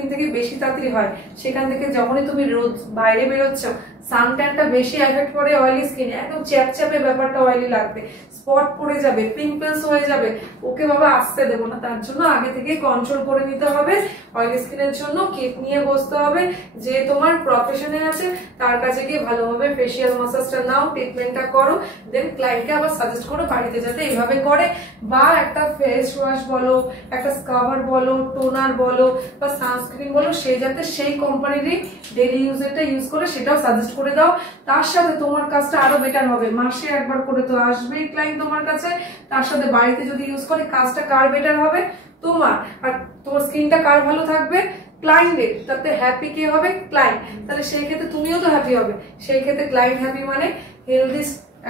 Skin থেকে বেশি তাড়াতাড়ি হয়। সেখান থেকে যখনই তুমি রোদ বাইরে বেরোচ্ছ, সানট্যানটা বেশি এফেক্ট করে অয়েলি স্কিনে, একদম চ্যাপচ্যাপে ব্যাপারটা অয়েলি লাগবে, স্পট পড়ে যাবে, পিম্পলস হয়ে যাবে। ওকে বাবা আসতে দেবো না, তার জন্য আগে থেকে কন্ট্রোল করে নিতে হবে। অয়েলি স্কিনের জন্য কিট নিয়ে বসতে হবে, যে তোমার প্রফেশনে আছে তার কাছে গিয়ে ভালোভাবে ফেসিয়াল ম্যাসাজটা নাও, ট্রিটমেন্টটা করো, দেন ক্লায়েন্টকে আবার সাজেস্ট করো বাড়িতে যাতে এইভাবে করে। বা একটা ফেস ওয়াশ বলো, একটা স্কাবার বলো, টোনার বলো বা সানস্ক্রিন বলো, সে যাতে সেই কোম্পানিরই ডেইলি ইউজেরটা ইউজ করে সেটাও সাজেস্ট করে দাও। তার সাথে তোমার কাজটা আরো বেটার হবে, মাসে একবার করে তো আসবেই ক্লায়েন্ট তোমার কাছে, তার সাথে বাড়িতে যদি ইউজ করে কাজটা কার বেটার হবে? তোমার। আর তোমার স্কিনটা কার ভালো থাকবে? ক্লায়েন্টের। তাতে হ্যাপি কে হবে? ক্লায়েন্ট। তাহলে সেই ক্ষেত্রে তুমিও তো হ্যাপি হবে, সেই ক্ষেত্রে ক্লায়েন্ট হ্যাপি মানে হেলদি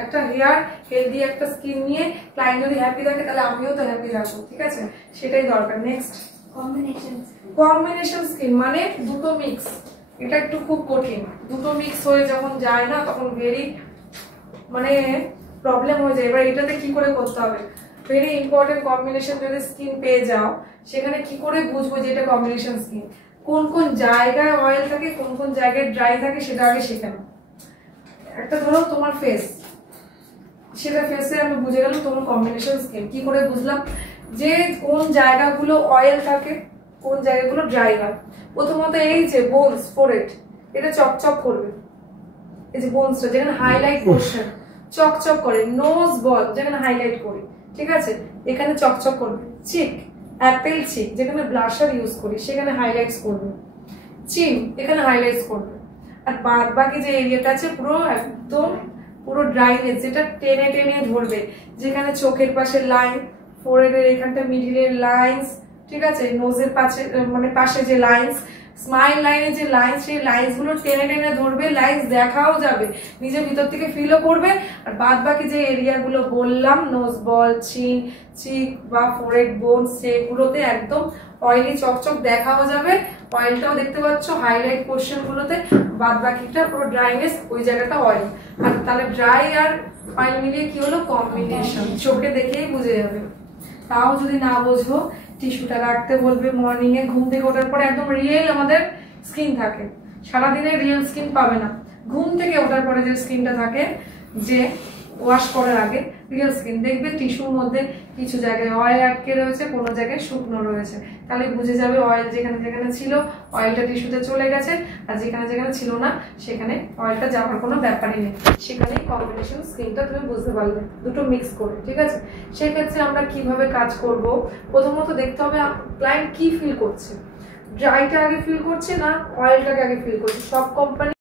একটা হেয়ার, হেলদি একটা স্কিন নিয়ে ক্লায়েন্ট যদি হ্যাপি থাকে তাহলে আমিও তো হ্যাপি থাকবো, ঠিক আছে? সেটাই দরকার। নেক্সট, কম্বিনেশন স্কিন মানে দুটো মিক্স। এটা একটু খুব কঠিন, দুটো মিক্স হয়ে যখন যায় না তখন ভেরি মানে প্রবলেম হয়ে যায়। এবার এটাতে কি করে করতে হবে? Very important. কম্বিনেশন যদি স্কিন পেয়ে যাও, সেখানে কি করে বুঝবো যে এটা কম্বিনেশন স্কিন? কোন কোন জায়গায় অয়েল থাকে, কোন কোন জায়গায় ড্রাই থাকে, সেটা আগে শেখানো। একটা ধরো তোমার ফেস, সেটা ফেসে আমি বুঝে গেলাম তোমার কম্বিনেশন স্কিন। কি করে বুঝলাম যে কোন জায়গাগুলো অয়েল থাকে, কোন জায়গাগুলো ড্রাই হয়? প্রথমত এই যে বোনস, ফোরহেড, এটা চকচক করবে, এই যে বোনসটা যেখানে হাইলাইট পোরশন চকচক করে। নোজ বল যেখানে হাইলাইট করি, ঠিক আছে, এখানে চকচক করবে। চিক, অ্যাপেল চিক যেখানে ব্লাশার ইউজ করি সেখানে হাইলাইটস করবে। চিন এখানে হাইলাইটস করবে। আর বাদ বাকি যে এরিয়াটা আছে পুরো একদম পুরো ড্রাইনেস, যেটা টেনে টেনে ধরবে, যেখানে চোখের পাশে লাইন, ফোরহেডের এখানটা মিডিলের লাইন্স, ঠিক আছে, নোজের পাশে মানে পাশে যে লাইন্স, স্মাইল লাইনের যে লাইন্স, সেই লাইন্স গুলো টেনে টেনে ধরবে, লাইন্স দেখাও যাবে, নিজের ভিতর থেকে ফিলও করবে। আর বাদ বাকি যে এরিয়া গুলো বললাম, নোজ বল, চিন, চিক বা ফোরহেড বোন, সেগুলোতে একদম অয়েলি চকচক দেখাও যাবে, অয়েলটাও দেখতে পাচ্ছ হাইলাইট পোর্শন গুলোতে। বাদ বাকিটা পুরো ড্রাইনেস, ওই জায়গাটা অয়েল। আর তাহলে ড্রাই আর অয়েল মিলিয়ে কি হলো? কম্বিনেশন। চোখে দেখেই বুঝে যাবে। তাও যদি না বোঝো, টিস্যুটা রাখতে বলবে মর্নিং এ, ঘুম থেকে ওঠার পরে একদম রিয়েল আমাদের স্কিন থাকে, সারাদিনে রিয়েল স্কিন পাবে না। ঘুম থেকে ওঠার পরে যে স্কিনটা থাকে, যে ওয়াশ করার আগে রিয়েল স্কিন দেখবে টিস্যুর মধ্যে কিছু জায়গায় অয়েল আটকে রয়েছে, কোনো জায়গায় শুকনো রয়েছে। তাহলে বুঝে যাবে অয়েল যেখানে যেখানে ছিল অয়েলটা টিস্যুতে চলে গেছে, আর যেখানে যেখানে ছিল না সেখানে অয়েলটা যাওয়ার কোনো ব্যাপারই নেই। সেখানেই কম্বিনেশন স্কিনটা তুমি বুঝতে পারবে, দুটো মিক্স করে, ঠিক আছে? সেক্ষেত্রে আমরা কিভাবে কাজ করব? প্রথমত দেখতে হবে ক্লায়েন্ট কি ফিল করছে, ড্রাইটা আগে ফিল করছে না অয়েলটাকে আগে ফিল করছে। সব কোম্পানি